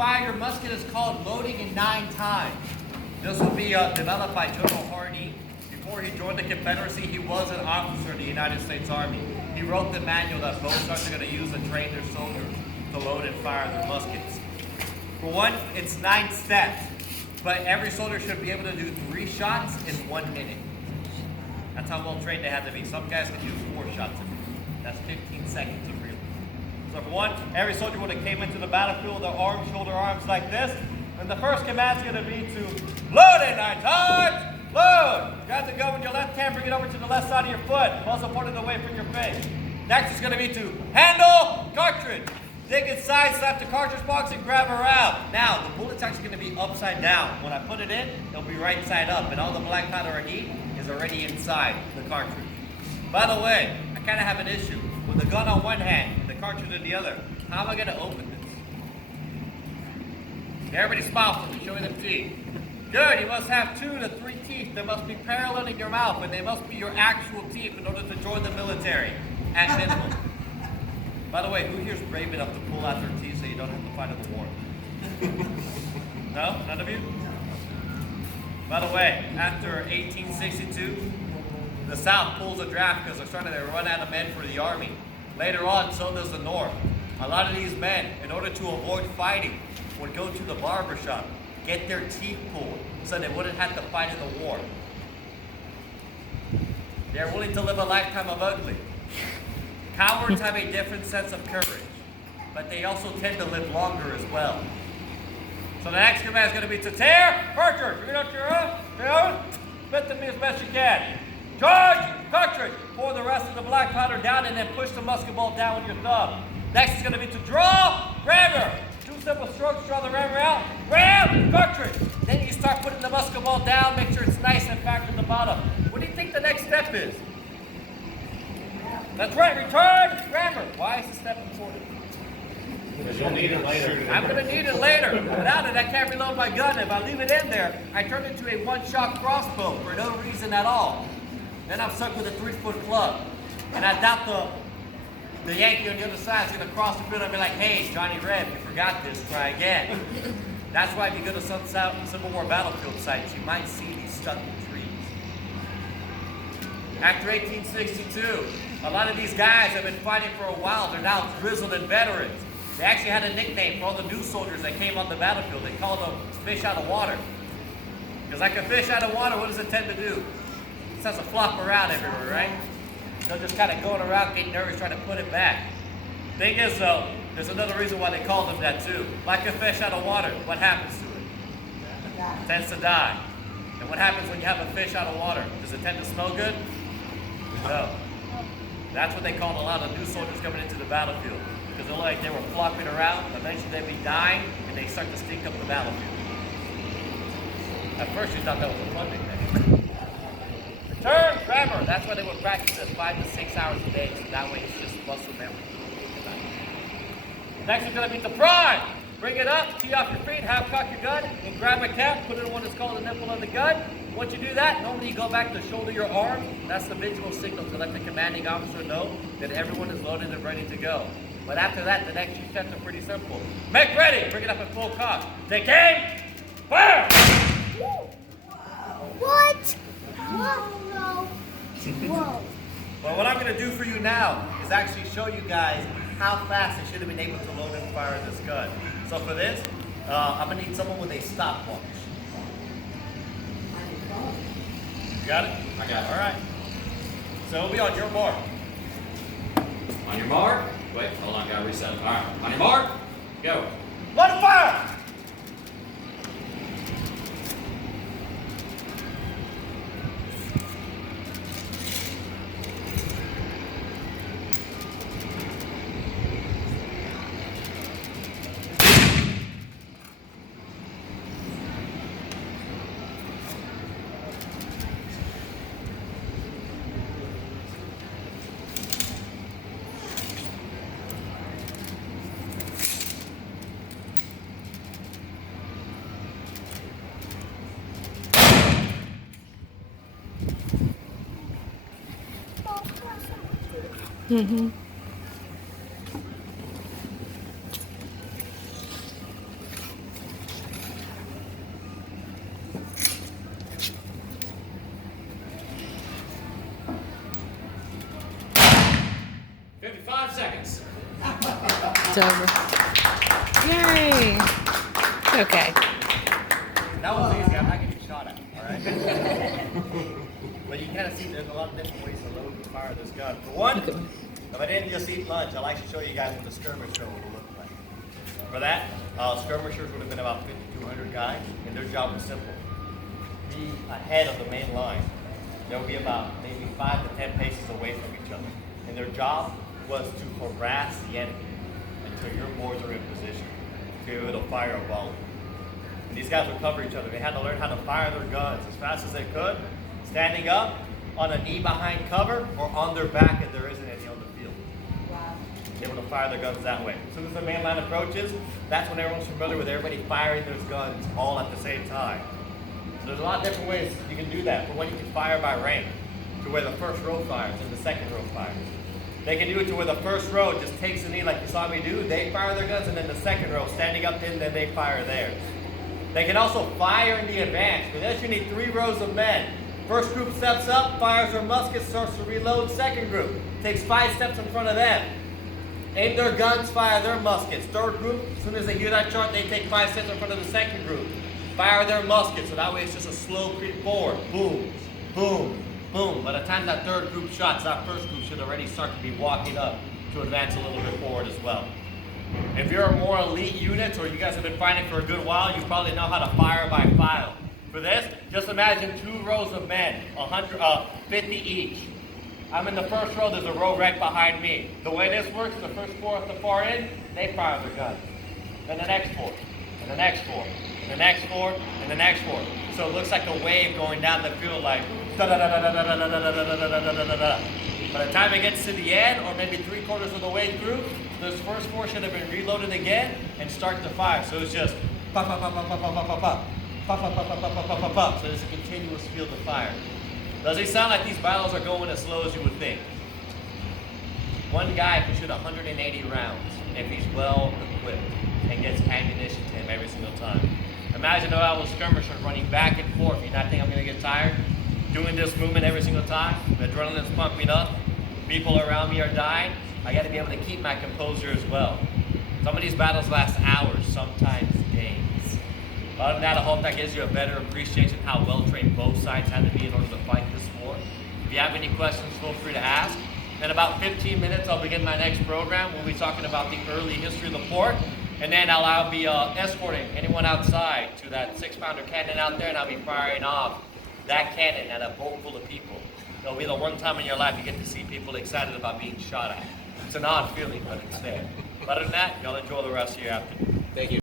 fire your musket is called loading in 9 times. This will be developed by General Hardee. Before he joined the Confederacy, he was an officer in the United States Army. He wrote the manual that both sides are going to use to train their soldiers to load and fire their muskets. For one, it's 9 steps, but every soldier should be able to do 3 shots in 1 minute. That's how well trained they have to be. Some guys can use 4 shots a minute. That's 15 seconds of real. So for one, every soldier would have came into the battlefield with their arms, shoulder arms like this. And the first command is going to be to load it 9 times. Load. Grab the gun with your left hand, bring it over to the left side of your foot. Muzzle pointed away from your face. Next is going to be to handle cartridge. Dig inside, slap the cartridge box, and grab her out. Now, the bullet's actually going to be upside down. When I put it in, it'll be right side up, and all the black powder I need is already inside the cartridge. By the way, I kind of have an issue. With the gun on one hand and the cartridge in the other, how am I going to open this? Everybody smile for me, show me them teeth. Good, you must have 2 to 3 teeth that must be parallel in your mouth, and they must be your actual teeth in order to join the military, at minimum. By the way, who here's brave enough to pull out their teeth so you don't have to fight in the war? No? None of you? By the way, after 1862, the South pulls a draft because they're starting to run out of men for the Army. Later on, so does the North. A lot of these men, in order to avoid fighting, would go to the barber shop, get their teeth pulled, so they wouldn't have to fight in the war. They're willing to live a lifetime of ugly. Cowards have a different sense of courage, but they also tend to live longer as well. So the next command is going to be to tear cartridge. Bring it up to your own. Spit them as best you can. Charge cartridge. Pour the rest of the black powder down and then push the musket ball down with your thumb. Next is going to be to draw rammer. 2 simple strokes, draw the rammer out. Ram cartridge. Then you start putting the musket ball down. Make sure it's nice and packed at the bottom. What do you think the next step is? That's right, return rammer. Why is this step important? Because you'll need it later. I'm going to need it later. Without it, I can't reload my gun. If I leave it in there, I turn it into a 1-shot crossbow for no reason at all. Then I'm stuck with a 3-foot club. And I doubt the Yankee on the other side is going to cross the field and be like, hey, Johnny Red, you forgot this, try again. That's why if you go to some Civil War battlefield sites, you might see these stuck in trees. After 1862, a lot of these guys have been fighting for a while. They're now grizzled and veterans. They actually had a nickname for all the new soldiers that came on the battlefield. They called them fish out of water. Because like a fish out of water, what does it tend to do? It starts to flop around everywhere, right? They're just kind of going around, getting nervous, trying to put it back. Thing is though, there's another reason why they call them that too. Like a fish out of water, what happens to it? It tends to die. And what happens when you have a fish out of water? Does it tend to smell good? No. That's what they called a lot of new soldiers coming into the battlefield. Because they're like they were flopping around, eventually they'd be dying, and they start to stink up the battlefield. At first you thought that was a fun nickname. Return grammar. That's why they would practice it 5 to 6 hours a day. So that way it's just muscle memory. Next is going to be the prime. Bring it up, tee off your feet, half cock your gun, and grab a cap, put it on what is called the nipple of the gun. Once you do that, normally you go back to shoulder your arm. That's the visual signal to let the commanding officer know that everyone is loaded and ready to go. But after that, the next 2 steps are pretty simple. Make ready, bring it up at full cock. Take aim, fire! What? Whoa. Whoa. Well, what I'm going to do for you now is actually show you guys how fast I should have been able to load and fire this gun. So for this, I'm going to need someone with a stopwatch. You got it? I got it. All right. So it'll be on your mark. On your mark. Wait, hold on, gotta reset it. All right, on your mark, go. Load and fire! over. Yay. Okay. That was easy. I'm not getting shot at. All right. But you kind of see there's a lot of different ways to load and fire this gun. For one, if I didn't just eat lunch, I'd like to show you guys what the skirmisher would have looked like. For that, skirmishers would have been about 5,200 guys, and their job was simple. Be ahead of the main line. There would be about maybe 5 to 10 paces away from each other. And their job was to harass the enemy until your boys are in position to be able to fire a volley. And these guys would cover each other. They had to learn how to fire their guns as fast as they could, standing up, on a knee behind cover, or on their back if there isn't any on the field. Wow. Able to fire their guns that way. As soon as the main line approaches, that's when everyone's familiar with everybody firing their guns all at the same time. So there's a lot of different ways you can do that. For one, you can fire by rank, to where the first row fires and the second row fires. They can do it to where the first row just takes a knee like you saw me do, they fire their guns, and then the second row, standing up in, then they fire theirs. They can also fire in the advance. For this, you need 3 rows of men. First group steps up, fires their musket, starts to reload. Second group takes 5 steps in front of them. Aim their guns, fire their muskets. Third group, as soon as they hear that shot, they take 5 steps in front of the second group. Fire their muskets, so that way it's just a slow creep forward. Boom, boom, boom. By the time that third group shots, that first group should already start to be walking up to advance a little bit forward as well. If you're a more elite unit, or you guys have been fighting for a good while, you probably know how to fire by file. For this, just imagine 2 rows of men, 50 each. I'm in the first row, there's a row right behind me. The way this works, the first 4 at the far end, they fire their guns. Then the next 4, and the next 4, and the next 4, and the next 4. So it looks like a wave going down the field like da da da da da da da da da da da da da da. By the time it gets to the end, or maybe 3/4 of the way through, those first 4 should have been reloaded again and start to fire. So it's just pop, pop, pop, pop, pop, pop, pop, pop, pop, pop, pop, pop, pop, pop, pop, pop. So there's a continuous field of fire. Does it sound like these battles are going as slow as you would think? One guy can shoot 180 rounds if he's well equipped and gets ammunition to him every single time. Imagine if I was skirmisher running back and forth. You not think I'm going to get tired? Doing this movement every single time, the adrenaline's pumping up, people around me are dying. I got to be able to keep my composure as well. Some of these battles last hours, sometimes days. Other than that, I hope that gives you a better appreciation of how well trained both sides had to be in order to fight this war. If you have any questions, feel free to ask. In about 15 minutes, I'll begin my next program. We'll be talking about the early history of the port, and then I'll be escorting anyone outside to that 6-pounder cannon out there, and I'll be firing off that cannon at a boat full of people. It'll be the one time in your life you get to see people excited about being shot at. It's an odd feeling, but it's there. Other than that, y'all enjoy the rest of your afternoon. Thank you.